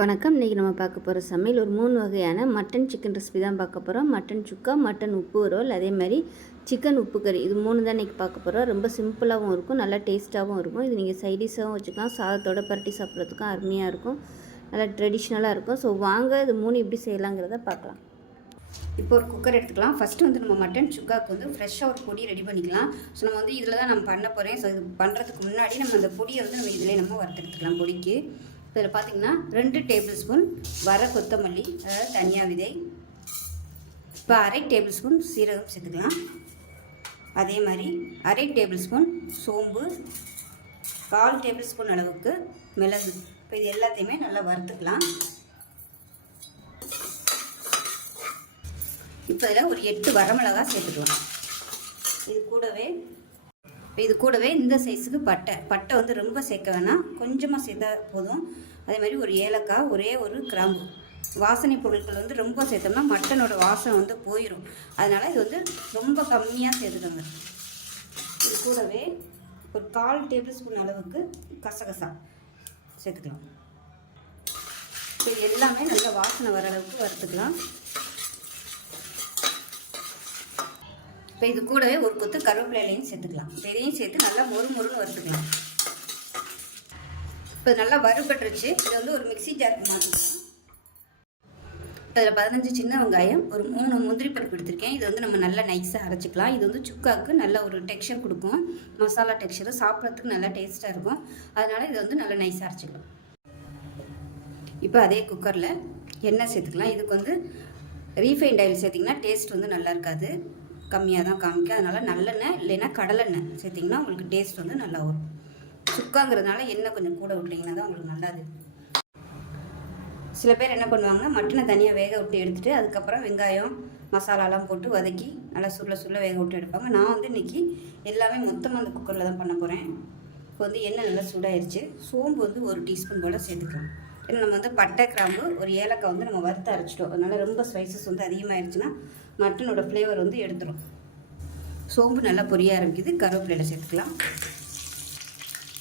வணக்கம். இன்றைக்கி நம்ம பார்க்க போகிற சமையல் ஒரு 3 வகையான மட்டன் சிக்கன் ரெசிபி தான் பார்க்க போகிறோம். மட்டன் சுக்கா, மட்டன் உப்பு ரோல், அதே மாதிரி சிக்கன் உப்பு கறி. இது 3 தான் இன்றைக்கி பார்க்க போகிறோம். ரொம்ப சிம்பிளாகவும் இருக்கும், நல்லா டேஸ்ட்டாகவும் இருக்கும். இது நீங்கள் சைடிஷாகவும் வச்சுக்கலாம், சாதத்தோட பரட்டி சாப்பிட்றதுக்கும் அருமையாக இருக்கும், நல்லா ட்ரெடிஷ்னலாக இருக்கும். ஸோ வாங்க இது 3 எப்படி செய்யலாங்கிறத பார்க்கலாம். இப்போ ஒரு குக்கர் எடுத்துக்கலாம். ஃபஸ்ட்டு வந்து நம்ம மட்டன் சுக்காவுக்கு வந்து ஃப்ரெஷ்ஷாக ஒரு பொடி ரெடி பண்ணிக்கலாம். ஸோ நம்ம வந்து இதில் தான் நம்ம பண்ண போகிறேன். ஸோ இது பண்ணுறதுக்கு முன்னாடி நம்ம அந்த பொடியை வந்து நம்ம இதிலே நம்ம வறுத்தெடுத்துக்கலாம். பொடிக்கு இதில் பார்த்திங்கன்னா 2 டேபிள் ஸ்பூன் வர கொத்தமல்லி, அதாவது தனியா விதை. இப்போ 1/2 டேபிள் ஸ்பூன் சீரகம் சேர்த்துக்கலாம். அதே மாதிரி 1/2 டேபிள் ஸ்பூன் சோம்பு, 1/4 டேபிள் ஸ்பூன் அளவுக்கு மிளகு. இப்போ இது எல்லாத்தையுமே நல்லா வறுத்துக்கலாம். இப்போ இதில் ஒரு 8 வரமிளகா சேர்த்துக்கலாம். இது கூடவே இந்த சைஸுக்கு பட்டை வந்து ரொம்ப சேர்க்க வேணாம், கொஞ்சமாக சேர்த்தா போதும். அதே மாதிரி ஒரு ஏலக்காய், ஒரே ஒரு கிராம்பு. வாசனை பொருட்கள் வந்து ரொம்ப சேர்த்தோம்னா மட்டனோட வாசனை வந்து போயிடும். அதனால் இது வந்து ரொம்ப கம்மியாக சேர்த்துக்கோங்க. இது கூடவே ஒரு 1/4 டேபிள் ஸ்பூன் அளவுக்கு கசகசா சேர்த்துக்கலாம். இது எல்லாமே நல்ல வாசனை வர அளவுக்கு வறுத்துக்கலாம். இப்போ இது கூடவே ஒரு கொத்து கருவேப்பிலையும் சேர்த்துக்கலாம். இதையும் சேர்த்து நல்லா மொறுன்னு வறுத்துக்கலாம். இப்போ நல்லா வறுபட்டுருச்சு. இதை வந்து ஒரு மிக்ஸி ஜாருக்கு மாற்றிக்கலாம். அதில் 15 சின்ன வெங்காயம், ஒரு 3 முந்திரி பருப்பு எடுத்திருக்கேன். இது வந்து நம்ம நல்லா நைஸாக அரைச்சிக்கலாம். இது வந்து சுக்காவுக்கு நல்ல ஒரு டெக்ஸ்சர் கொடுக்கும், மசாலா டெக்ஸ்சரு, சாப்பிட்றதுக்கு நல்லா டேஸ்ட்டாக இருக்கும். அதனால் இதை வந்து நல்லா நைஸாக அரைச்சிக்கலாம். இப்போ அதே குக்கரில் எண்ணெய் சேர்த்துக்கலாம். இதுக்கு வந்து ரீஃபைண்ட் ஆயில் சேர்த்திங்கன்னா டேஸ்ட் வந்து நல்லா இருக்காது, கம்மியாக தான் காமிக்கும். அதனால் நல்லெண்ணெய் இல்லைன்னா கடலெண்ணெய் சேர்த்திங்கன்னா உங்களுக்கு டேஸ்ட் வந்து நல்லா வரும். சுக்காங்கிறதுனால எண்ணெய் கொஞ்சம் கூட விட்டிங்கன்னா தான் உங்களுக்கு நல்லாது. சில பேர் என்ன பண்ணுவாங்க, மட்டனை தனியாக வேக விட்டு எடுத்துகிட்டு அதுக்கப்புறம் வெங்காயம் மசாலாலாம் போட்டு வதக்கி நல்லா சுருள வேக விட்டு எடுப்பாங்க. நான் வந்து இன்றைக்கி எல்லாமே மொத்தமாக அந்த குக்கரில் தான் பண்ண போகிறேன். இப்போ வந்து எண்ணெய் நல்லா சூடாயிருச்சு. சோம்பு வந்து 1 டீஸ்பூன் போல் சேர்த்துக்கலாம். ஏன்னா நம்ம வந்து பட்டை, கிராம்பு, ஒரு ஏலக்காய் வந்து நம்ம வறுத்து அரைச்சிட்டோம். அதனால் ரொம்ப ஸ்பைசஸ் வந்து அதிகமாகிடுச்சுன்னா மட்டனோட ஃப்ளேவர் வந்து எடுத்துரும். சோம்பு நல்லா பொரிய ஆரம்பிக்குது. கருவேப்பிலையில் சேர்த்துக்கலாம்.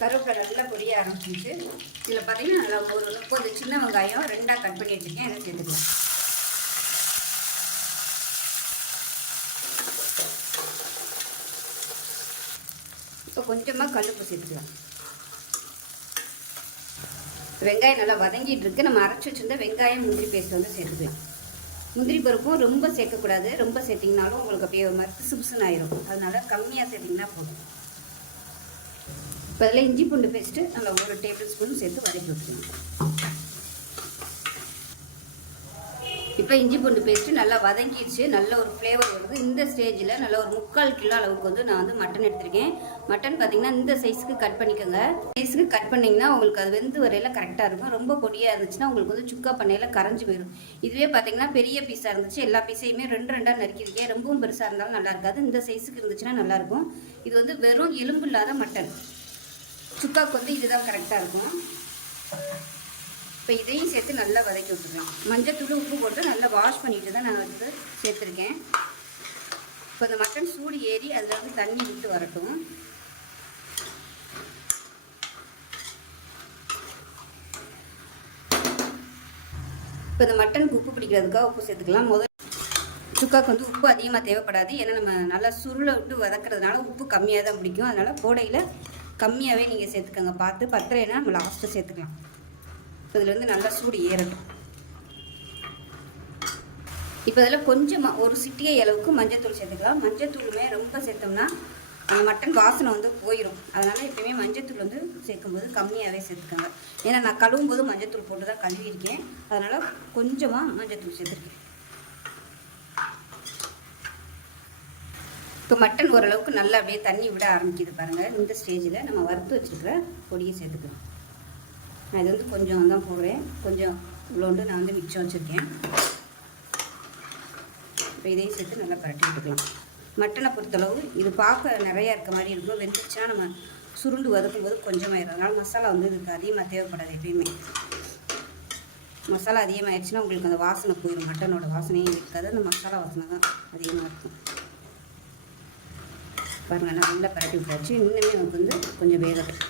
கருவேப்பிலை நல்லா பொரிய ஆரம்பிச்சிச்சு. இதில் பார்த்திங்கன்னா நல்லா ஒரு 30 சின்ன வெங்காயம் 2ஆக கட் பண்ணி வச்சுருக்கேன். அதை சேர்த்துக்கலாம். இப்போ கொஞ்சமாக கல்லுப்பு சேர்த்துக்கலாம். வெங்காயம் நல்லா வதங்கிட்டு இருக்கு. நம்ம அரைச்சி வச்சுருந்த வெங்காயம் முந்திரி பேஸ்ட் வந்து சேர்த்துக்கலாம். முந்திரி பருப்பும் ரொம்ப சேர்க்கக்கூடாது, ரொம்ப சேர்த்திங்கனாலும் உங்களுக்கு அப்படியே ஒரு மாதிரி பிசுபிசுன்னு ஆயிரும். அதனால கம்மியாக சேர்த்திங்கன்னா போதும். இப்போ அதில் இஞ்சி பூண்டு பேஸ்ட்டு நல்லா 1 டேபிள் ஸ்பூன் சேர்த்து வதக்கி விட்டுருங்க. இப்போ இஞ்சி பூண்டு பேஸ்ட்டு நல்லா வதங்கிடுச்சு, நல்ல ஒரு ஃப்ளேவர் வருது. இந்த ஸ்டேஜில் நல்லா ஒரு 3/4 கிலோ அளவுக்கு வந்து நான் வந்து மட்டன் எடுத்திருக்கேன். மட்டன் பார்த்திங்கன்னா இந்த சைஸுக்கு கட் பண்ணிக்கோங்க. சைஸுக்கு கட் பண்ணிங்கன்னா உங்களுக்கு அது வெந்து வரையில் கரெக்டாக இருக்கும். ரொம்ப பொடியாக இருந்துச்சுன்னா உங்களுக்கு வந்து சுக்கா பண்ணையில் கரைஞ்சி போயிடும். இதுவே பார்த்திங்கன்னா பெரிய பீஸாக இருந்துச்சு, எல்லா பீஸையுமே 2 நறுக்கியிருக்கேன். ரொம்பவும் பெருசாக இருந்தாலும் நல்லா இருக்காது. இந்த சைஸுக்கு இருந்துச்சுன்னா நல்லாயிருக்கும். இது வந்து வெறும் எலும்பு இல்லாத மட்டன் சுக்காவுக்கு வந்து இதுதான் கரெக்டாக இருக்கும். இப்போ இதையும் சேர்த்து நல்லா வதக்கி விட்டுருக்கேன். மஞ்சத்தூள், உப்பு போட்டு நல்லா வாஷ் பண்ணிட்டு தான் நான் வந்து சேர்த்துருக்கேன். இப்போ இந்த மட்டன் சூடு ஏறி அதில் வந்து தண்ணி விட்டு வரட்டும். இப்போ இந்த மட்டனுக்கு உப்பு பிடிக்கிறதுக்காக உப்பு சேர்த்துக்கலாம். சுக்காவுக்கு வந்து உப்பு அதிகமாக தேவைப்படாது, ஏன்னா நம்ம நல்லா சுருளை விட்டு வதக்கிறதுனால உப்பு கம்மியாக தான் பிடிக்கும். அதனால் போடையில் கம்மியாகவே நீங்கள் சேர்த்துக்கோங்க. பார்த்து பத்திரைனா நம்ம லாஸ்ட்டு சேர்த்துக்கலாம். இதில் வந்து நல்லா சூடு ஏறட்டும். இப்போ இதில் கொஞ்சமாக ஒரு சிட்டிகை அளவுக்கு மஞ்சத்தூள் சேர்த்துக்கலாம். மஞ்சத்தூளுமே ரொம்ப சேர்த்தோம்னா அந்த மட்டன் வாசனை வந்து போயிடும். அதனால் எப்பயுமே மஞ்சத்தூள் வந்து சேர்க்கும்போது கம்மியாகவே சேர்த்துக்கோங்க. ஏன்னா நான் கழுவும் போது மஞ்சத்தூள் போட்டு தான் கழுவியிருக்கேன். அதனால் கொஞ்சமாக மஞ்சத்தூள் சேர்த்துருக்கேன். இப்போ மட்டன் ஓரளவுக்கு நல்லா அப்படியே தண்ணி விட ஆரம்பிக்குது பாருங்கள். இந்த ஸ்டேஜில் நம்ம வறுத்து வச்சுருக்கிற பொடியை சேர்த்துக்கலாம். நான் இது வந்து கொஞ்சம் தான் போடுறேன், கொஞ்சம் இவ்வளோண்டு நான் வந்து மிச்சம் வச்சுருக்கேன். இப்போ இதையும் சேர்த்து நல்லா பரட்டி விட்டுக்கலாம். மட்டனை பொறுத்தளவு இது பார்க்க நிறையா இருக்க மாதிரி இருக்கும். வெந்துச்சுன்னா நம்ம சுருண்டு வதக்கும் போது கொஞ்சமாயிடும். அதனால் மசாலா வந்து இதுக்கு அதிகமாக தேவைப்படாது. எப்பயுமே மசாலா அதிகமாகிடுச்சுன்னா உங்களுக்கு அந்த வாசனை போயிடும். மட்டனோட வாசனையும் இருக்காது, அந்த மசாலா வாசனை தான் அதிகமாக இருக்கும். பாருங்கள், நான் நல்லா பரட்டி விட்டாச்சு. இன்னுமே நமக்கு வந்து கொஞ்சம் வேகட்டும்.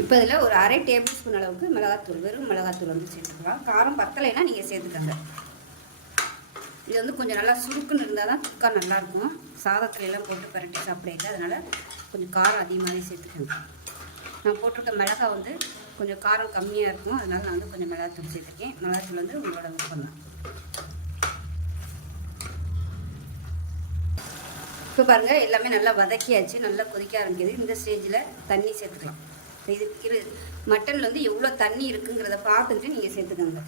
இப்போ இதில் ஒரு அரை டேபிள் ஸ்பூன் அளவுக்கு மிளகாத்தூள், வெறும் மிளகாத்தூள் வந்து சேர்த்துக்கலாம். காரம் பத்தலைன்னா நீங்கள் சேர்த்துக்கங்க. இது வந்து கொஞ்சம் நல்லா சுருக்குன்னு இருந்தால் தான் சுக்கா நல்லாயிருக்கும். சாதத்துலலாம் போட்டு பரட்டி சாப்பிடையில, அதனால் கொஞ்சம் காரம் அதிகமாகவே சேர்த்துக்கங்க. நான் போட்டிருக்க மிளகாய் வந்து கொஞ்சம் காரம் கம்மியாக இருக்கும், அதனால் நான் வந்து கொஞ்சம் மிளகாத்தூள் சேர்த்துருக்கேன். மிளகாத்தூள் வந்து உங்களோட விருப்பம் தான். இப்போ பாருங்கள், எல்லாமே நல்லா வதக்கியாச்சு, நல்லா கொதிக்க ஆரம்பிக்குது. இந்த ஸ்டேஜில் தண்ணி சேர்த்துக்கலாம். இது மட்டனில் வந்து எவ்வளோ தண்ணி இருக்குங்கிறத பார்த்துக்கிட்டு நீங்கள் சேர்த்துக்கோங்க.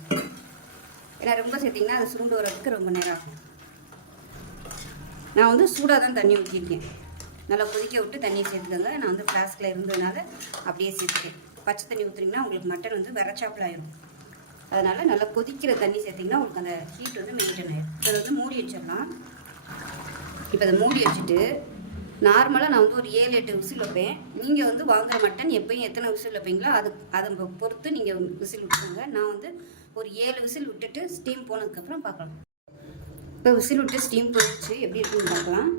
ஏன்னா ரொம்ப சேர்த்திங்கன்னா அது சுருண்டு வரதுக்கு ரொம்ப நேரம் ஆகும். நான் வந்து சூடாக தான் தண்ணி ஊற்றிருக்கேன். நல்லா கொதிக்க விட்டு தண்ணியை சேர்த்துக்கோங்க. நான் வந்து ஃப்ளாஸ்கில் இருந்ததுனால அப்படியே சேர்த்துக்கேன். பச்சை தண்ணி ஊற்றுனீங்கன்னா உங்களுக்கு மட்டன் வந்து விரச்சாப்பில் ஆயிடும். அதனால் நல்லா கொதிக்கிற தண்ணி சேர்த்திங்கன்னா உங்களுக்கு அந்த ஹீட் வந்து மெயின்டைன் ஆகிடும். இதை வந்து மூடி வச்சிடலாம். இப்போ அதை மூடி வச்சுட்டு நார்மலாக நான் வந்து ஒரு 7-8 விசில் வைப்பேன். நீங்கள் வந்து வாங்குகிற மட்டன் எப்போயும் எத்தனை விசில் வைப்பீங்களோ அதை பொறுத்து நீங்கள் விசில் விட்டுருங்க. நான் வந்து ஒரு 7 விசில் விட்டுட்டு ஸ்டீம் போனதுக்கப்புறம் பார்க்கலாம். இப்போ விசில் விட்டு ஸ்டீம் போயிடுச்சு, எப்படி இருக்குன்னு பார்க்கலாம்.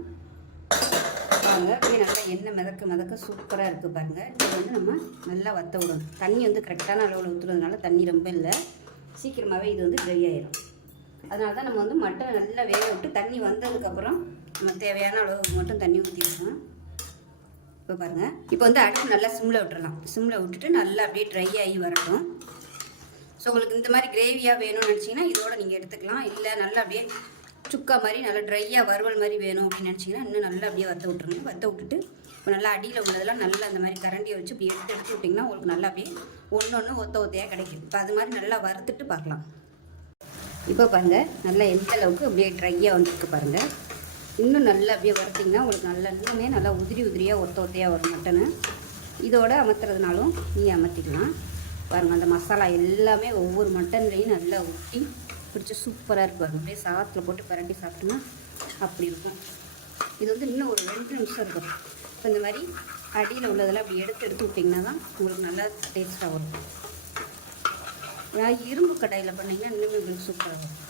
பாருங்கள், அப்படியே நல்லா எண்ணெய் மிதக்க சூப்பராக இருக்குது பாருங்கள். இதை வந்து நம்ம நல்லா வற்ற விடணும். தண்ணி வந்து கரெக்டான அளவில் ஊற்றுறதுனால தண்ணி ரொம்ப இல்லை, சீக்கிரமாகவே இது வந்து ட்ரை ஆகிடும். அதனால தான் நம்ம வந்து மட்டனை நல்லா வேக விட்டு தண்ணி வந்ததுக்கப்புறம் நம்ம தேவையான அளவு மட்டும் தண்ணி ஊற்றிடுவோம். இப்போ பாருங்கள், இப்போ வந்து அடுப்பு நல்லா சிம்மில் விட்டுறலாம். சிம்மில் விட்டுட்டு நல்லா அப்படியே ட்ரை ஆகி வரட்டும். ஸோ உங்களுக்கு இந்த மாதிரி கிரேவியாக வேணும்னு நினச்சிங்கன்னா இதோட நீங்கள் எடுத்துக்கலாம். இல்லை நல்லா அப்படியே சுக்கா மாதிரி நல்லா ட்ரையாக வறுவல் மாதிரி வேணும் அப்படின்னு நினச்சிங்கன்னா இன்னும் நல்லா அப்படியே வற்ற விட்டுருங்க. வற்ற விட்டுட்டு இப்போ நல்லா அடியில் உள்ளதெல்லாம் நல்லா அந்த மாதிரி கரண்டியை வச்சு இப்படி எடுத்து விட்டிங்கன்னா உங்களுக்கு நல்லா அப்படியே ஒன்று ஒத்தையாக கிடைக்கும். இப்போ அது மாதிரி நல்லா வறுத்துட்டு பார்க்கலாம். இப்போ பாருங்கள், நல்லா எந்த அளவுக்கு அப்படியே ட்ரையாக வந்துருக்கு பாருங்கள். இன்னும் நல்லா அப்படியே வறுத்திங்கன்னா உங்களுக்கு நல்லா இன்னுமே நல்லா உதிரியாக ஒத்தையாக வரும் மட்டனு. இதோட அமர்த்துறதுனாலும் நீங்கள் அமர்த்திக்கலாம். பாருங்கள், அந்த மசாலா எல்லாமே ஒவ்வொரு மட்டன்லேயும் நல்லா ஊற்றி பிடிச்சி சூப்பராக இருக்கும். அப்படியே சாதத்தில் போட்டு பரட்டி சாப்பிட்டோம்னா அப்படி இருக்கும். இது வந்து இன்னும் ஒரு 2 நிமிஷம் இருக்கும். இப்போ இந்த மாதிரி அடியில் உள்ளதெல்லாம் அப்படி எடுத்து விட்டிங்கன்னா தான் உங்களுக்கு நல்லா டேஸ்ட்டாக வரும். இரும்பு கடாயில் பண்ணிங்கன்னா இன்னுமே உங்களுக்கு சூப்பராக வரும்.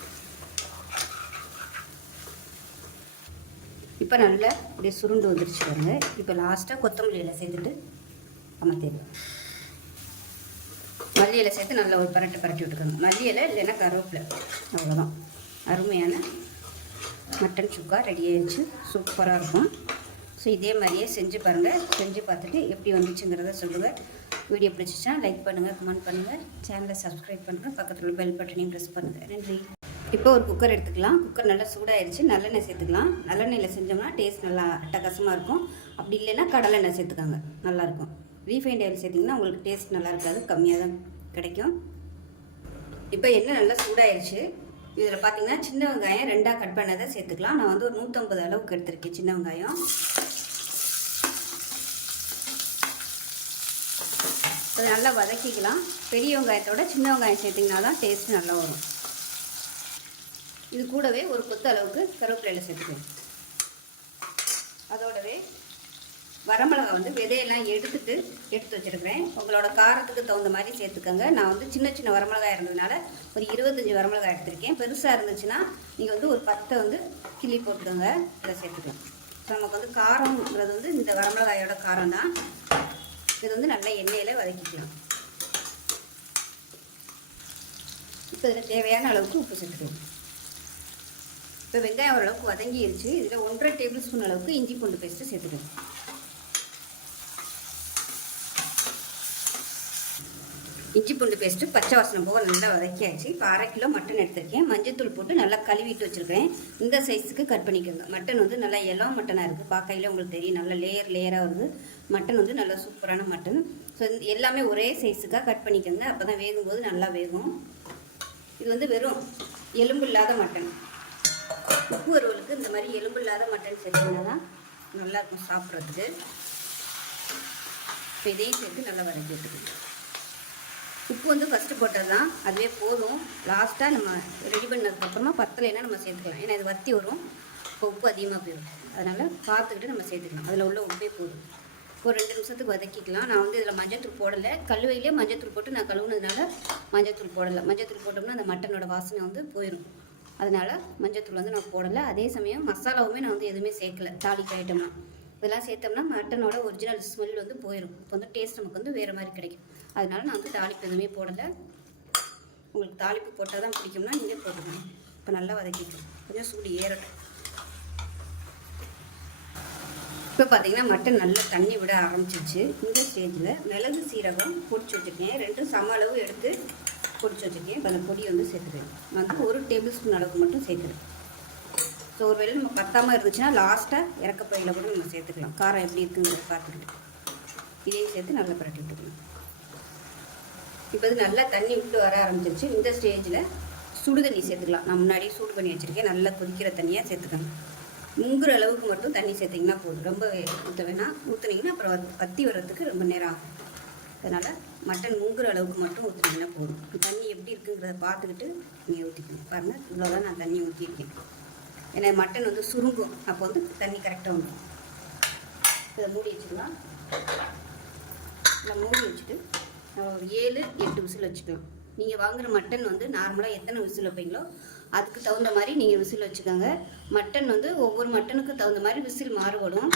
இப்போ நல்லா அப்படியே சுருண்டு வந்துருச்சு பாருங்க. இப்போ லாஸ்ட்டாக கொத்தமல்லி இலை சேர்த்துட்டு அமர்த்திடலாம். மல்லி இலை சேர்த்து நல்லா ஒரு பரட்டி விட்டுக்கணும். மல்லி இலை இல்லைன்னா கருவேப்பிலை, அவ்வளோதான். அருமையான மட்டன் சுக்கா ரெடி ஆயிடுச்சு. சூப்பராக இருக்கும். ஸோ இதே மாதிரியே செஞ்சு பாருங்கள். செஞ்சு பார்த்துட்டு எப்படி வந்துச்சுங்கிறத சொல்லுங்கள். வீடியோ பிடிச்சிச்சா லைக் பண்ணுங்கள், கமெண்ட் பண்ணுங்கள், சேனலை சப்ஸ்கிரைப் பண்ணுங்கள், பக்கத்தில் உள்ள பெல் பட்டனையும் ப்ரெஸ் பண்ணுங்கள். நன்றி. இப்போ ஒரு குக்கர் எடுத்துக்கலாம். குக்கர் நல்லா சூடாகிடுச்சு. நல்லெண்ணெய் சேர்த்துக்கலாம். நல்லெண்ணெயில் செஞ்சோம்னா டேஸ்ட் நல்லா அட்டகாசமாக இருக்கும். அப்படி இல்லைன்னா கடலெண்ணெய் சேர்த்துக்காங்க, நல்லாயிருக்கும். ரீஃபைண்ட் ஆயில் சேர்த்திங்கன்னா உங்களுக்கு டேஸ்ட் நல்லா இருக்காது, கம்மியாக தான் கிடைக்கும். இப்போ எண்ணெய் நல்லா சூடாகிடுச்சு. இதில் பார்த்தீங்கன்னா சின்ன வெங்காயம் 2ஆக கட் பண்ணதை சேர்த்துக்கலாம். நான் வந்து ஒரு 150 அளவுக்கு எடுத்திருக்கேன் சின்ன வெங்காயம். அதை நல்லா வதக்கிக்கலாம். பெரிய வெங்காயத்தோட சின்ன வெங்காயம் சேர்த்திங்கன்னா தான் டேஸ்ட் நல்லா வரும். இது கூடவே ஒரு கொத்து அளவுக்கு கருவேப்பிலையில் சேர்த்துக்கலாம். அதோடவே வரமிளகா வந்து விதையெல்லாம் எடுத்து வச்சுருக்கிறேன். உங்களோட காரத்துக்கு தகுந்த மாதிரி சேர்த்துக்கோங்க. நான் வந்து சின்ன வரமிளகாய் இருந்ததுனால ஒரு 25 வரமிளகாய் எடுத்திருக்கேன். பெருசாக இருந்துச்சுன்னா நீங்கள் வந்து ஒரு 10 வந்து கிள்ளி போட்டுக்கோங்க, இதை சேர்த்துக்கலாம். ஸோ நமக்கு வந்து காரங்கிறது வந்து இந்த வரமிளகாயோட காரம் தான். இது வந்து நல்லா எண்ணெயில் வதக்கிக்கலாம். இப்போ இதில் தேவையான அளவுக்கு உப்பு சேர்த்துக்கலாம். இப்போ வெங்காயம் ஓரளவுக்கு வதங்கிடுச்சு. இதில் 1.5 டேபிள் ஸ்பூன் அளவுக்கு இஞ்சி பூண்டு பேஸ்ட்டு சேர்த்துக்கலாம். இஞ்சி பூண்டு பேஸ்ட்டு பச்சை வாசனை போக நல்லா வதக்கியாச்சு. இப்போ 1/2 கிலோ மட்டன் எடுத்திருக்கேன். மஞ்சத்தூள் போட்டு நல்லா கழுவிட்டு வச்சுருக்கேன். இந்த சைஸுக்கு கட் பண்ணிக்கோங்க. மட்டன் வந்து நல்லா எல்லோ மட்டனாக இருக்குது. பார்க்கையில் உங்களுக்கு தெரியும், நல்லா லேயராக வருது. மட்டன் வந்து நல்லா சூப்பரான மட்டன். ஸோ எல்லாமே ஒரே சைஸுக்காக கட் பண்ணிக்கோங்க. அப்போ தான் வேகும்போது நல்லா வேகும். இது வந்து வெறும் எலும்பு இல்லாத மட்டன். உப்பு வறுவலுக்கு இந்த மாதிரி எலும்பு இல்லாத மட்டன் சேர்த்திங்கன்னா தான் நல்லாயிருக்கும் சாப்பிட்றதுக்கு. இப்போ இதையும் சேர்த்து நல்லா வதக்கி எடுத்துக்கணும். உப்பு வந்து ஃபஸ்ட்டு போட்டது தான், அதுவே போதும். லாஸ்ட்டாக நம்ம ரெடி பண்ணதுக்கப்புறமா பத்தலைன்னா நம்ம சேர்த்துக்கலாம். ஏன்னா இது வற்றி வரும், இப்போ உப்பு அதிகமாக போயிடும். அதனால் பார்த்துக்கிட்டு நம்ம சேர்த்துக்கலாம். அதில் உள்ள உப்பே போதும். ஒரு 2 நிமிஷத்துக்கு வதக்கிக்கலாம். நான் வந்து இதில் மஞ்சத்தூள் போடலை. கழுவையிலே மஞ்சத்தூள் போட்டு நான் கழுவுனதுனால மஞ்சத்தூள் போடலை. மஞ்சத்தூள் போட்டோம்னா அந்த மட்டனோட வாசனை வந்து போயிடும். அதனால் மஞ்சத்தூள் வந்து நான் போடலை. அதே சமயம் மசாலாவுமே நான் வந்து எதுவுமே சேர்க்கலை தாளிக்க ஐட்டம்னா. இதெல்லாம் சேர்த்தோம்னா மட்டனோட ஒரிஜினல் ஸ்மெல் வந்து போயிடும். இப்போ வந்து டேஸ்ட் நமக்கு வந்து வேறு மாதிரி கிடைக்கும். அதனால நான் வந்து தாளிப்பு எதுவுமே போடலை. உங்களுக்கு தாளிப்பு போட்டால் தான் பிடிக்கும்னா நீங்கள் போட்டுக்கணும். இப்போ நல்லா வதக்கிக்கலாம், கொஞ்சம் சூடு ஏறட்டும். இப்போ பார்த்தீங்கன்னா மட்டன் நல்லா தண்ணி விட ஆரம்பிச்சிருச்சு. இந்த ஸ்டேஜில் மிளகு சீரகம் பொடிச்சு வச்சுருக்கேன், 2 சம அளவு எடுத்து பொடிச்சு வச்சுருக்கேன். இப்போ அந்த பொடியை வந்து சேர்த்துக்கிறேன். வந்து 1 டேபிள் ஸ்பூன் அளவுக்கு மட்டும் சேர்த்துக்கிறேன். ஸோ ஒரு வேளை நம்ம பத்தாமல் இருந்துச்சுன்னா லாஸ்ட்டாக இறக்கப்பையில் கூட நம்ம சேர்த்துக்கலாம். காரம் எப்படி இருக்குங்கிறத பார்த்துக்கிட்டு இதையும் சேர்த்து நல்லா பரட்டி விட்டுக்கணும். இப்போ இது நல்லா தண்ணி விட்டு வர ஆரம்பிச்சிருச்சு. இந்த ஸ்டேஜில் சுடு தண்ணி சேர்த்துக்கலாம். நான் முன்னாடியே சூடு பண்ணி வச்சுருக்கேன். நல்லா கொதிக்கிற தண்ணியாக சேர்த்துக்கணும். முங்குற அளவுக்கு மட்டும் தண்ணி சேர்த்திங்கன்னா போதும். ரொம்ப ஊற்ற வேணாம். ஊற்றுனீங்கன்னா அப்புறம் வத்தி வர்றதுக்கு ரொம்ப நேரம் ஆகும். அதனால் மட்டன் முங்குற அளவுக்கு மட்டும் ஊற்றுனீங்கன்னா போதும். தண்ணி எப்படி இருக்குங்கிறத பார்த்துக்கிட்டு நீங்கள் ஊற்றிக்கணும். பாருங்கள், இவ்வளோதான் நான் தண்ணி ஊற்றிருக்கேன். ஏன்னா மட்டன் வந்து சுருங்கும், அப்போ வந்து தண்ணி கரெக்டாக வந்துடும். இதை மூடி வச்சுக்கலாம். நான் மூடி வச்சுட்டு ஒரு 7-8 விசில் வச்சுக்கலாம். நீங்கள் வாங்குகிற மட்டன் வந்து நார்மலாக எத்தனை விசில் வைப்பீங்களோ அதுக்கு தகுந்த மாதிரி நீங்கள் விசில் வச்சுக்கோங்க. மட்டன் வந்து ஒவ்வொரு மட்டனுக்கு தகுந்த மாதிரி விசில் மாறுபடும்.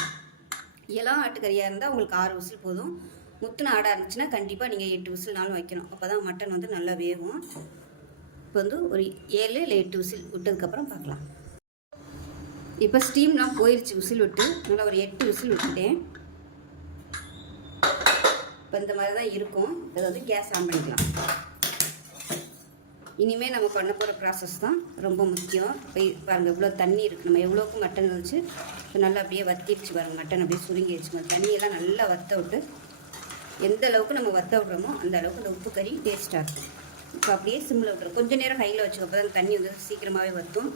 இளம் ஆட்டுக்கறியாக இருந்தால் உங்களுக்கு 6 விசில் போதும். முத்துன ஆடாக இருந்துச்சுன்னா கண்டிப்பாக நீங்கள் 8 விசில்னாலும் வைக்கணும். அப்போ தான் மட்டன் வந்து நல்லா வேகும். இப்போ வந்து ஒரு 7 இல்லை 8 விசில் விட்டதுக்கப்புறம் பார்க்கலாம். இப்போ ஸ்டீம்லாம் போயிடுச்சு விசில் விட்டு. நல்லா ஒரு 8 விசில் விட்டுட்டேன். இப்போ இந்த மாதிரி தான் இருக்கும். இதை வந்து கேஸ் ஆன் பண்ணிக்கலாம். இனிமேல் நம்ம பண்ண போகிற ப்ராசஸ் தான் ரொம்ப முக்கியம். இப்போ பாருங்கள் எவ்வளோ தண்ணி இருக்குது. நம்ம எவ்வளோக்கு மட்டன் இருந்துச்சு இப்போ நல்லா அப்படியே வத்திடுச்சு பாருங்கள். மட்டன் அப்படியே சுருங்கிடுச்சு. தண்ணியெல்லாம் நல்லா வற்ற விட்டு எந்த அளவுக்கு நம்ம வற்ற விட்றோமோ அந்த அளவுக்கு இந்த உப்பு கறி டேஸ்ட்டாக இருக்கும். இப்போ அப்படியே சிம்மில் விட்டுரும். கொஞ்சம் நேரம் ஹையில் வச்சுக்கப்போ தான் தண்ணி வந்து சீக்கிரமாகவே வற்றும்.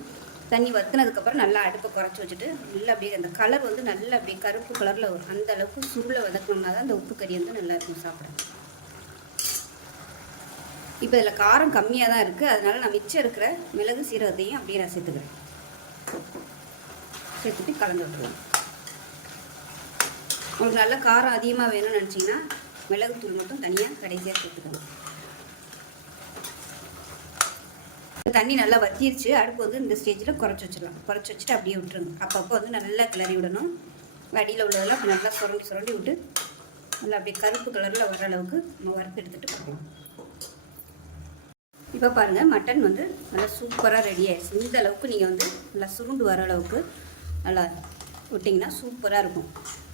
தண்ணி வற்றினதுக்கப்புறம் நல்லா அடுப்பை குறைச்சி வச்சுட்டு நல்லா அப்படியே அந்த கலர் வந்து நல்லா அப்படியே கருப்பு கலரில் வரும். அந்த அளவுக்கு சுருளை வதக்கணும்னா தான் அந்த உப்பு கறி வந்து நல்லா இருக்கும் சாப்பிட. இப்போ இதில் காரம் கம்மியாக தான் இருக்குது. அதனால நான் மிச்சம் இருக்கிற மிளகு சீரகத்தையும் அப்படியே நான் சேர்த்துக்கிறேன். சேர்த்துட்டு கலந்து விட்டுருவேன். உங்களுக்கு நல்ல காரம் அதிகமாக வேணும்னு நினச்சிங்கன்னா மிளகுத்தூள் மட்டும் தனியாக கடைசியாக சேர்த்துக்கணும். தண்ணி நல்லா வத்திருச்சு. அடுப்பு வந்து இந்த ஸ்டேஜில் குறைச்சி வச்சிடலாம். குறைச்சி வச்சுட்டு அப்படியே விட்டுருங்க. அப்பப்போ வந்து நல்லா கிளறி விடணும். அடியில் உள்ளதெல்லாம் அப்போ நல்லா சுரண்டி விட்டு நல்லா அப்படியே கருப்பு கலரில் வர அளவுக்கு நம்ம வறுத்து எடுத்துகிட்டு போகலாம். இப்போ பாருங்கள் மட்டன் வந்து நல்லா சூப்பராக ரெடி ஆகிடுச்சு. இந்த அளவுக்கு நீங்கள் வந்து நல்லா சுருண்டு வர அளவுக்கு நல்லா விட்டிங்கன்னா சூப்பராக இருக்கும்.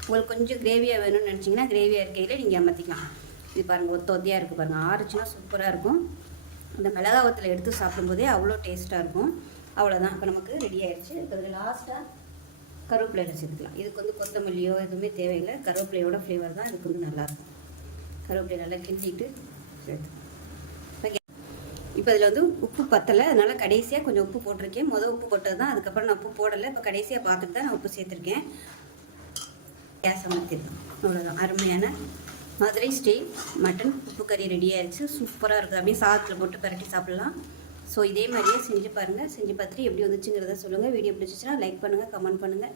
உங்களுக்கு கொஞ்சம் கிரேவியாக வேணும்னு நினச்சிங்கன்னா கிரேவியாக இருக்கையில் நீங்கள் அமர்த்திக்கலாம். இது பாருங்கள் ஒத்தையாக இருக்குது பாருங்கள். ஆறுச்சுன்னா சூப்பராக இருக்கும். அந்த மிளகாவத்தில் எடுத்து சாப்பிடும்போதே அவ்வளோ டேஸ்ட்டாக இருக்கும். அவ்வளோதான். இப்போ நமக்கு ரெடி ஆகிடுச்சு. இப்போ இதுக்கு லாஸ்ட்டாக கருவேப்பிலையில் சேர்த்துக்கலாம். இதுக்கு வந்து கொத்தமல்லியோ எதுவுமே தேவையில்லை. கருவேப்பிலையோட ஃப்ளேவர் தான் இதுக்கு வந்து நல்லாயிருக்கும். கருவேப்பிலை நல்லா கிண்டிட்டு சேர்த்து இப்போ இதில் வந்து உப்பு பத்தலை. அதனால் கடைசியாக கொஞ்சம் உப்பு போட்டிருக்கேன். உப்பு போட்டது தான். அதுக்கப்புறம் நான் உப்பு போடலை. இப்போ கடைசியாக பார்த்துட்டு தான் நான் உப்பு சேர்த்துருக்கேன். கேஸ் அமர்த்திருக்கேன். அவ்வளோதான். அருமையான மதுரை ஸ்டைல் மட்டன் உப்பு கறி ரெடி ஆயிடுச்சு. சூப்பராக இருக்குது. அப்படியே சாதத்தில் போட்டு பரட்டி சாப்பிட்லாம். ஸோ இதே மாதிரியே செஞ்சு பாருங்கள். செஞ்சு பார்த்துட்டு எப்படி வந்துச்சுங்கிறத சொல்லுங்கள். வீடியோ பிடிச்சிச்சுன்னா லைக் பண்ணுங்கள், கமெண்ட் பண்ணுங்கள்,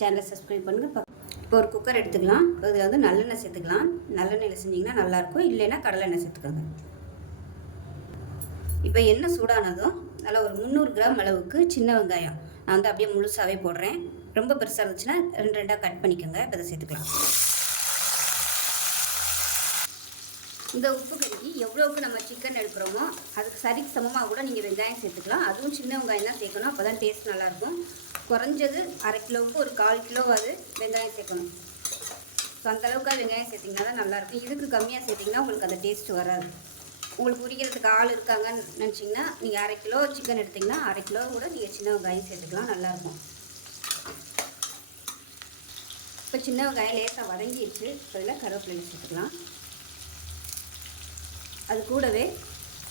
சேனலை சப்ஸ்கிரைப் பண்ணுங்கள். இப்போ ஒரு குக்கர் எடுத்துக்கலாம். இதில் வந்து நல்லெண்ணெய் சேர்த்துக்கலாம். நல்லெண்ணெயில் செஞ்சிங்கன்னா நல்லாயிருக்கும். இல்லைன்னா கடலெண்ணெய் சேர்த்துக்கோங்க. இப்போ எண்ணெய் சூடானதும் நல்லா ஒரு 300 கிராம் அளவுக்கு சின்ன வெங்காயம் நான் வந்து அப்படியே முழுசாகவே போடுறேன். ரொம்ப பெருசாக இருந்துச்சுன்னா 2 கட் பண்ணிக்கோங்க. இப்போ இதை சேர்த்துக்கலாம். இந்த உப்பு கறிக்கு எவ்வளோக்கு நம்ம சிக்கன் எடுக்கிறோமோ அதுக்கு சரிக்கு சமமாக கூட நீங்கள் வெங்காயம் சேர்த்துக்கலாம். அதுவும் சின்ன வெங்காயம் தான் சேர்க்கணும். அப்போ தான் டேஸ்ட் நல்லாயிருக்கும். குறைஞ்சது 1/2 கிலோவுக்கு ஒரு 1/4 கிலோவாவது வெங்காயம் சேர்க்கணும். ஸோ அந்தளவுக்கு வெங்காயம் சேர்த்திங்கன்னா தான் நல்லாயிருக்கும். இதுக்கு கம்மியாக சேர்த்திங்கன்னா உங்களுக்கு அந்த டேஸ்ட் வராது. உங்களுக்கு உரிக்கிறதுக்கு ஆள் இருக்காங்கன்னு நினச்சிங்கன்னா நீங்கள் 1/2 கிலோ சிக்கன் எடுத்திங்கன்னா 1/2 கிலோ கூட நீங்கள் சின்ன வெங்காயம் சேர்த்துக்கலாம். நல்லாயிருக்கும். இப்போ சின்ன வெங்காயம் லேசாக வதங்கிடுச்சு. அதில் கருவேப்பிலை சேர்த்துக்கலாம். அது கூடவே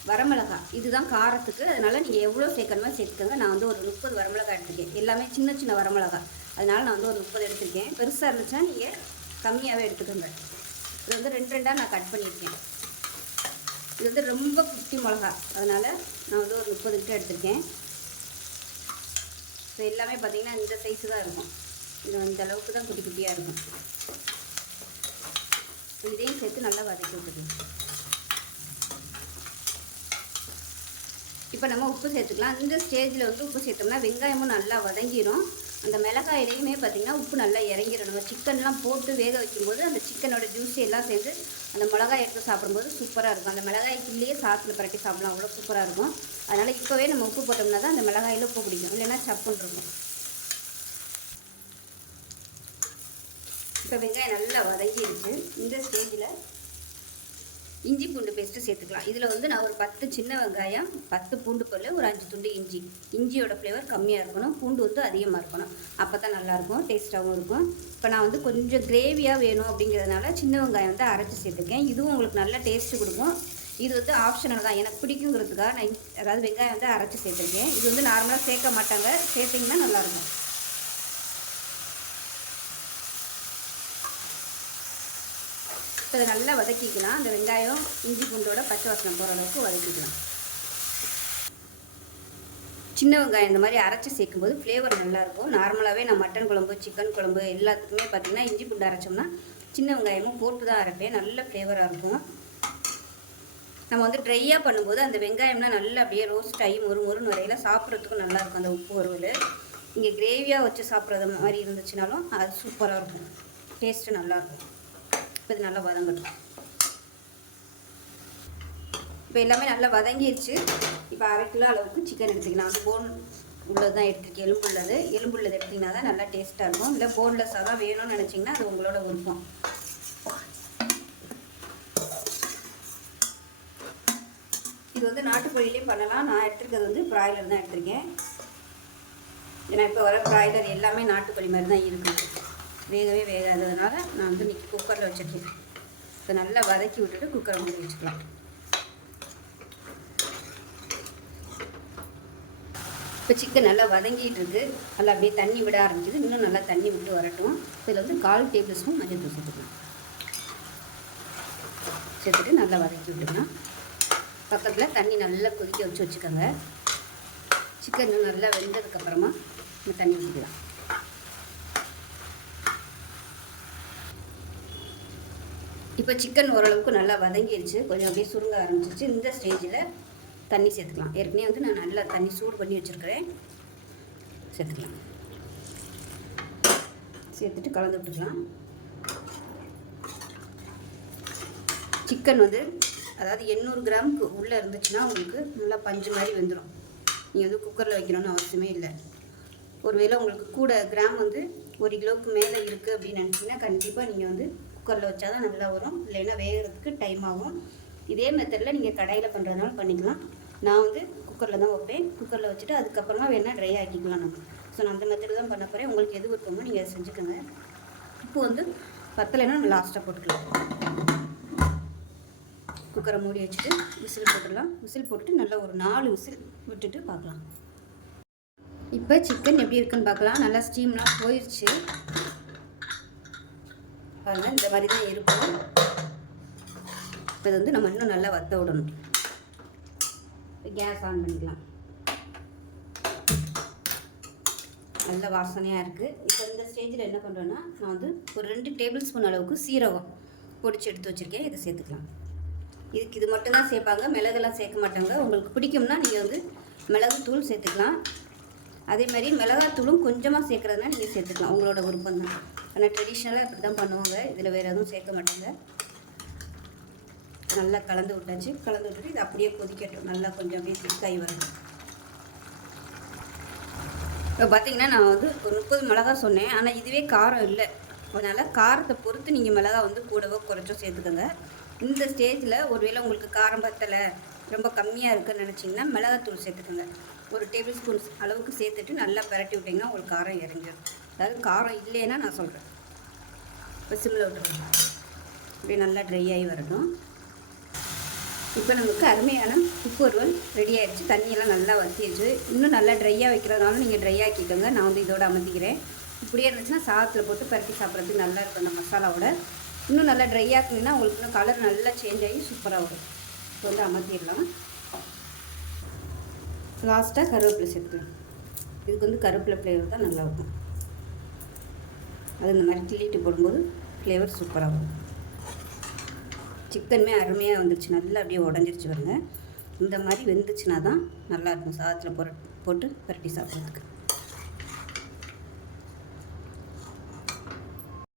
வரமிளகாய், இதுதான் காரத்துக்கு. அதனால் நீங்கள் எவ்வளோ சேர்க்கணுமோ சேர்த்துக்கோங்க. நான் வந்து ஒரு 30 வரமிளகாய் எடுத்துருக்கேன். எல்லாமே சின்ன சின்ன வரமிளகாய். அதனால் நான் வந்து ஒரு 30 எடுத்துருக்கேன். பெருசாக இருந்துச்சுன்னா நீங்கள் கம்மியாகவே எடுத்துக்கோங்க. இது வந்து 2 நான் கட் பண்ணியிருக்கேன். இது வந்து ரொம்ப குட்டி மிளகா. அதனால் நான் வந்து ஒரு 30 கிட்ட எடுத்திருக்கேன். ஸோ எல்லாமே பார்த்திங்கன்னா இந்த சைஸு தான் இருக்கும். இது இந்த அளவுக்கு தான் குட்டி குட்டியாக இருக்கும். இதையும் சேர்த்து நல்லா வதக்கி விட்டுக்கலாம். இப்போ நம்ம உப்பு சேர்த்துக்கலாம். இந்த ஸ்டேஜில் வந்து உப்பு சேர்த்தோம்னா வெங்காயமும் நல்லா வதங்கிடும். அந்த மிளகாயிலையுமே பார்த்திங்கன்னா உப்பு நல்லா இறங்கிடணும். சிக்கன்லாம் போட்டு வேக வைக்கும்போது அந்த சிக்கனோட ஜூஸி எல்லாம் சேர்ந்து அந்த மிளகாய் எடுத்து சாப்பிடும்போது சூப்பராக இருக்கும். அந்த மிளகாய்க்குள்ளேயே சாத்தில் பரட்டி சாப்பிடலாம், அவ்வளோ சூப்பராக இருக்கும். அதனால் இப்போவே நம்ம உப்பு போட்டோம்னா தான் அந்த மிளகாயில் உப்பு பிடிக்கும், இல்லைன்னா சப்புன்னு இருக்கும். இப்போ வெங்காயம் நல்லா வதங்கிடுச்சு. இந்த ஸ்டேஜில் இஞ்சி பூண்டு பேஸ்ட்டு சேர்த்துக்கலாம். இதில் வந்து நான் ஒரு 10 சின்ன வெங்காயம், 10 பூண்டு பல், ஒரு 5 துண்டு இஞ்சி. இஞ்சியோட ஃப்ளேவர் கம்மியாக இருக்கணும், பூண்டு வந்து அதிகமாக இருக்கணும். அப்போ தான் நல்லாயிருக்கும், டேஸ்ட்டாகவும் இருக்கும். இப்போ நான் வந்து கொஞ்சம் கிரேவியாக வேணும் அப்படிங்கிறதுனால சின்ன வெங்காயம் வந்து அரைச்சி சேர்த்துருக்கேன். இதுவும் உங்களுக்கு நல்ல டேஸ்ட்டு கொடுக்கும். இது வந்து ஆப்ஷனல் தான், எனக்கு பிடிக்குங்கிறதுக்காக நான் அதாவது வெங்காயம் வந்து அரைச்சி சேர்த்துருக்கேன். இது வந்து நார்மலாக சேர்க்க மாட்டாங்க, சேர்த்திங்கன்னா நல்லாயிருக்கும். இப்போ அதை நல்லா வதக்கிக்கலாம். அந்த வெங்காயம் இஞ்சி பூண்டோட பச்சை வாசனை போகிற அளவுக்கு வதக்கிக்கலாம். சின்ன வெங்காயம் இந்த மாதிரி அரைச்சி சேர்க்கும்போது ஃப்ளேவர் நல்லாயிருக்கும். நார்மலாகவே நான் மட்டன் குழம்பு, சிக்கன் குழம்பு எல்லாத்துக்குமே பார்த்திங்கன்னா இஞ்சி பூண்டு அரைச்சோம்னா சின்ன வெங்காயமும் போட்டு தான் அரைப்பேன், நல்ல ஃப்ளேவராக இருக்கும். நம்ம வந்து ட்ரையாக பண்ணும்போது அந்த வெங்காயம்லாம் நல்லா அப்படியே ரோஸ்ட் ஆகி மொறுன்னு வரையில் சாப்பிட்றதுக்கும் நல்லாயிருக்கும் அந்த உப்பு வறுவல். இங்கே கிரேவியாக வச்சு சாப்பிட்றது மாதிரி இருந்துச்சுனாலும் அது சூப்பராக இருக்கும், டேஸ்ட்டு நல்லாயிருக்கும். இப்போ இது நல்லா வதங்கட்டும். இப்போ எல்லாமே நல்லா வதங்கிடுச்சு. இப்போ 1/2 கிலோ அளவுக்கு சிக்கன் எடுத்துக்கலாம். அது போன் உள்ளது தான் எடுத்துருக்கேன், எலும்புள்ளது எடுத்திங்கன்னா தான் நல்லா டேஸ்ட்டாக இருக்கும். இல்லை போன்லெஸ்ஸாக தான் வேணும்னு நினச்சிங்கன்னா அது உங்களோட விருப்பம். இது வந்து நாட்டுக்கோழிலையும் பண்ணலாம். நான் எடுத்துருக்கிறது வந்து பிராய்லர் தான் எடுத்திருக்கேன். ஏன்னா இப்போ வர பிராய்லர் எல்லாமே நாட்டுக்கோழி மாதிரி தான் இருக்குது, வேகவே வேகாததுனால நான் வந்து இன்றைக்கி குக்கரில் வச்சுருக்கேன். இப்போ நல்லா வதக்கி விட்டுட்டு குக்கரை மூடி வச்சுக்கலாம். இப்போ சிக்கன் நல்லா வதங்கிட்டு இருக்குது, நல்லா அப்படியே தண்ணி விட ஆரம்பிக்குது. இன்னும் நல்லா தண்ணி விட்டு வரட்டும். இதில் வந்து 1/4 டேபிள் ஸ்பூன் மஞ்சள் தூள் சேர்த்துக்கலாம். சேர்த்துட்டு நல்லா வதக்கி விட்டுக்கலாம். பக்கத்தில் தண்ணி நல்லா கொதிக்க வச்சுக்கோங்க. சிக்கன் நல்லா வெந்ததுக்கப்புறமா இந்த தண்ணி ஊற்றிக்கலாம். இப்போ சிக்கன் ஓரளவுக்கு நல்லா வதங்கிடுச்சு, கொஞ்சம் அப்படியே சுருங்க ஆரம்பிச்சிச்சு. இந்த ஸ்டேஜில் தண்ணி சேர்த்துக்கலாம். ஏற்கனவே வந்து நான் நல்லா தண்ணி சூடு பண்ணி வச்சுருக்கிறேன், சேர்த்துக்கலாம். சேர்த்துட்டு கலந்து விட்டுக்கலாம். சிக்கன் வந்து அதாவது 800 கிராமுக்கு உள்ளே இருந்துச்சுன்னா உங்களுக்கு நல்லா பஞ்சு மாதிரி வெந்துடும். நீங்கள் வந்து குக்கரில் வைக்கணும்னு அவசியமே இல்லை. ஒருவேளை உங்களுக்கு கூட கிராம் வந்து 1 கிலோவுக்கு மேலே இருக்குது அப்படின்னு நினச்சிங்கன்னா கண்டிப்பாக நீங்கள் வந்து குக்கரில் வச்சா தான் நல்லா வரும், இல்லைன்னா வேகிறதுக்கு டைம் ஆகும். இதே மெத்தடில் நீங்கள் கடையில் பண்ணுறதுனால பண்ணிக்கலாம். நான் வந்து குக்கரில் தான் வைப்பேன். குக்கரில் வச்சுட்டு அதுக்கப்புறமா வேணால் ட்ரை ஆக்கிக்கலாம் நம்ம. ஸோ நான் அந்த மெத்தடு தான் பண்ண போகிறேன். உங்களுக்கு எது விருப்பமோ நீங்கள் அதை செஞ்சுக்கோங்க. இப்போ வந்து பத்தலைன்னா நம்ம லாஸ்ட்டாக போட்டுக்கலாம். குக்கரை மூடி வச்சுட்டு விசில் போட்டுடலாம். விசில் போட்டுட்டு நல்லா ஒரு 4 விசில் விட்டுட்டு பார்க்கலாம். இப்போ சிக்கன் எப்படி இருக்குன்னு பார்க்கலாம். நல்லா ஸ்டீம்லாம் போயிடுச்சு பாருங்கள், இந்த மாதிரி தான் இருக்கும். இப்போ இது வந்து நம்ம இன்னும் நல்லா வத்த விடணும். கேஸ் ஆன் பண்ணிக்கலாம். நல்ல வாசனையாக இருக்குது. இப்போ இந்த ஸ்டேஜில் என்ன பண்ணுறேன்னா நான் வந்து ஒரு 2 டேபிள் ஸ்பூன் அளவுக்கு சீரகம் பொடிச்சு எடுத்து வச்சுருக்கேன், இதை சேர்த்துக்கலாம். இதுக்கு இது மட்டும்தான் சேர்ப்பாங்க, மிளகுலாம் சேர்க்க மாட்டாங்க. உங்களுக்கு பிடிக்கும்னா நீங்கள் வந்து மிளகுத்தூள் சேர்த்துக்கலாம். அதே மாதிரி மிளகாத்தூளும் கொஞ்சமாக சேர்க்குறதுனா நீங்கள் சேர்த்துக்கலாம், உங்களோட விருப்பம் தான். ஆனால் ட்ரெடிஷ்னலாக இப்படி தான் பண்ணுவாங்க, இதில் வேறு எதுவும் சேர்க்க மாட்டாங்க. நல்லா கலந்து விட்டாச்சு. கலந்து விட்டுட்டு இது அப்படியே கொதிக்கட்டும். நல்லா கொஞ்சம் அப்படியே திக்காகி வரும். இப்போ பார்த்தீங்கன்னா நான் வந்து ஒரு 30 மிளகா சொன்னேன், ஆனால் இதுவே காரம் இல்லை. அதனால் காரத்தை பொறுத்து நீங்கள் மிளகா வந்து கூடவோ குறைச்சோ சேர்த்துக்கோங்க. இந்த ஸ்டேஜில் ஒருவேளை உங்களுக்கு காரம் பத்தலை, ரொம்ப கம்மியாக இருக்குன்னு நினச்சிங்கன்னா மிளகாத்தூள் சேர்த்துக்கோங்க. ஒரு டேபிள் ஸ்பூன் அளவுக்கு சேர்த்துட்டு நல்லா பரட்டி விட்டிங்கன்னா உங்களுக்கு காரம் இறங்கிடும். அதாவது காரம் இல்லைன்னா நான் சொல்கிறேன். இப்போ சிம்மில் விட்டுருங்க. அப்படியே நல்லா ட்ரை ஆகி வரட்டும். இப்போ நமக்கு அருமையான உப்பு வறுவல் ரெடி ஆகிடுச்சு. தண்ணியெல்லாம் நல்லா வற்றிடுச்சு. இன்னும் நல்லா ட்ரையாக வைக்கிறதுனால நீங்கள் ட்ரை ஆக்கிக்கோங்க. நான் வந்து இதோட அமர்த்திக்கிறேன். இப்படியே இருந்துச்சுன்னா சாதத்தில் போட்டு பரட்டி சாப்பிட்றதுக்கு நல்லா இருக்கும். அந்த மசாலாவோட இன்னும் நல்லா ட்ரை ஆக்குனீங்கன்னா உங்களுக்கு இன்னும் கலர் நல்லா சேஞ்ச் ஆகி சூப்பராக வரும். இப்போ வந்து அமர்த்திடலாம். லாஸ்ட்டாக கருவேப்பிலை சேர்த்துக்கலாம். இதுக்கு வந்து கருவேப்பிலை ஃப்ளேவர் தான் நல்லாயிருக்கும். அது இந்த மாதிரி கிள்ளிட்டு போடும்போது ஃப்ளேவர் சூப்பராக வரும். சிக்கனுமே அருமையாக வந்துடுச்சு, நல்லா அப்படியே உடஞ்சிருச்சு பாருங்க. இந்த மாதிரி வெந்துச்சுன்னா தான் நல்லாயிருக்கும் சாதத்தில் போட்டு பரட்டி சாப்பிட்றதுக்கு.